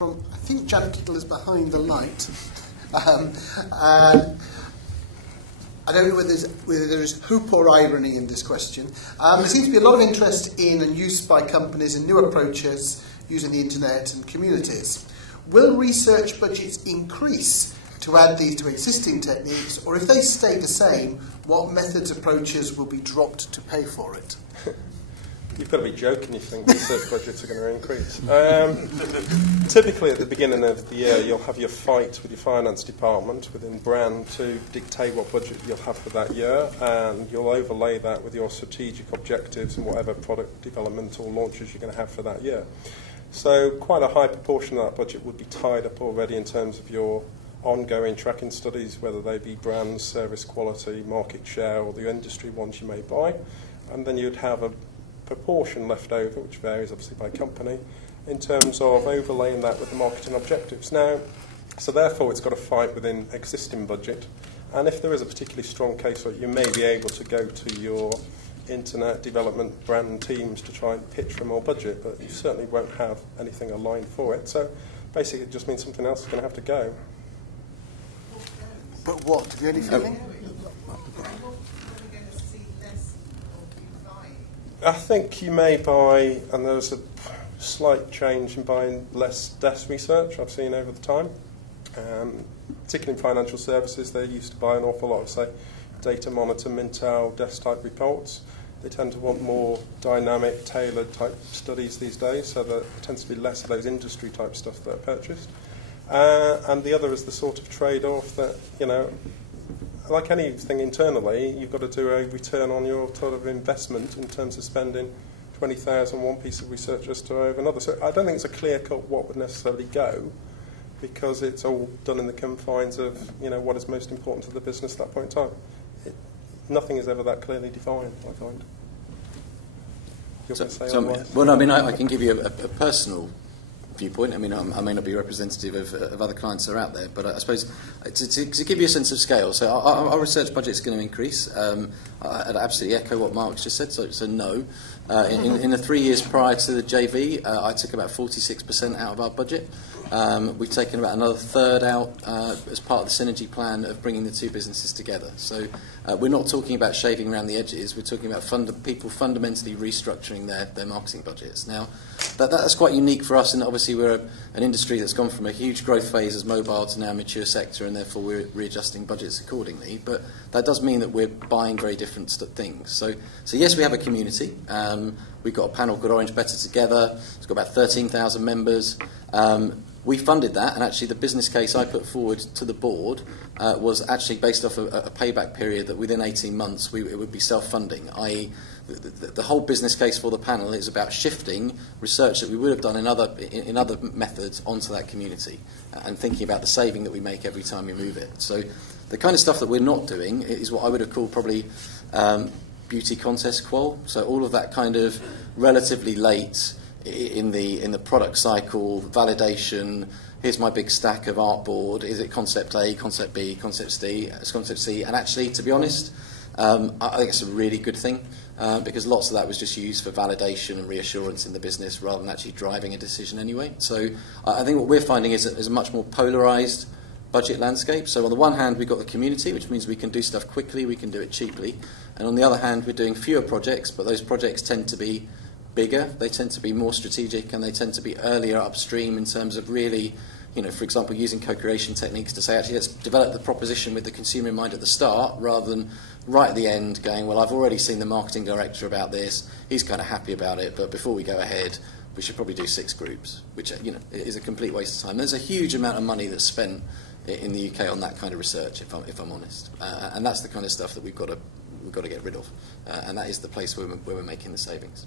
From, I think Janet Kittle is behind the light. I don't know whether there is hope or irony in this question. There seems to be a lot of interest in and use by companies in new approaches using the internet and communities. Will research budgets increase to add these to existing techniques, or if they stay the same, what methods, approaches will be dropped to pay for it? You've got to be joking if you think research budgets are going to increase. Typically at the beginning of the year you'll have your fight with your finance department within brand to dictate what budget you'll have for that year, and you'll overlay that with your strategic objectives and whatever product development or launches you're going to have for that year. So quite a high proportion of that budget would be tied up already in terms of your ongoing tracking studies, whether they be brands, service quality, market share, or the industry ones you may buy. And then you'd have a proportion left over, which varies obviously by company, in terms of overlaying that with the marketing objectives. Now, so therefore it's got to fight within existing budget, and if there is a particularly strong case for it, you may be able to go to your internet development brand teams to try and pitch for more budget, but you certainly won't have anything aligned for it. So basically it just means something else is going to have to go. But what? Have you any feeling? I think you may buy, and there's a slight change in buying less desk research I've seen over the time. Particularly in financial services, they used to buy an awful lot of, say, data monitor, Mintel, desk type reports. They tend to want more dynamic, tailored type studies these days, so that there tends to be less of those industry type stuff that are purchased. And the other is the sort of trade-off that, you know, like anything internally, you've got to do a return on your sort of investment in terms of spending 20,000 on one piece of research just to over another. So I don't think it's a clear cut what would necessarily go, because it's all done in the confines of, you know, what is most important to the business at that point in time. Nothing is ever that clearly defined, I find. Well, no, I mean, I can give you a personal viewpoint. I mean, I may not be representative of other clients that are out there, but I suppose to give you a sense of scale, so our research budget is going to increase. I'd absolutely echo what Mark's just said, so no. In the 3 years prior to the JV, I took about 46% out of our budget. We've taken about another third out as part of the synergy plan of bringing the two businesses together. So we're not talking about shaving around the edges, we're talking about people fundamentally restructuring their marketing budgets. Now, that's quite unique for us, and obviously we're an industry that's gone from a huge growth phase as mobile to now a mature sector, and therefore we're readjusting budgets accordingly. But that does mean that we're buying very different things. So yes, we have a community. We've got a panel called Orange Better Together. It's got about 13,000 members. We funded that, and actually the business case I put forward to the board was actually based off a payback period that within 18 months it would be self-funding, i.e. the whole business case for the panel is about shifting research that we would have done in other methods onto that community and thinking about the saving that we make every time we move it. So the kind of stuff that we're not doing is what I would have called probably beauty contest qual. So all of that kind of relatively late in the product cycle, validation, here's my big stack of artboard, is it concept A, concept B, concept C, and actually, to be honest, I think it's a really good thing, because lots of that was just used for validation and reassurance in the business rather than actually driving a decision anyway. So I think what we're finding is a much more polarised budget landscape. So on the one hand, we've got the community, which means we can do stuff quickly, we can do it cheaply, and on the other hand, we're doing fewer projects, but those projects tend to be bigger, they tend to be more strategic, and they tend to be earlier upstream in terms of really, you know, for example, using co-creation techniques to say, actually, let's develop the proposition with the consumer in mind at the start, rather than right at the end going, well, I've already seen the marketing director about this, he's kind of happy about it, but before we go ahead, we should probably do 6 groups, which, you know, is a complete waste of time. There's a huge amount of money that's spent in the UK on that kind of research, if I'm honest, and that's the kind of stuff that we've got to get rid of, and that is the place where we're making the savings.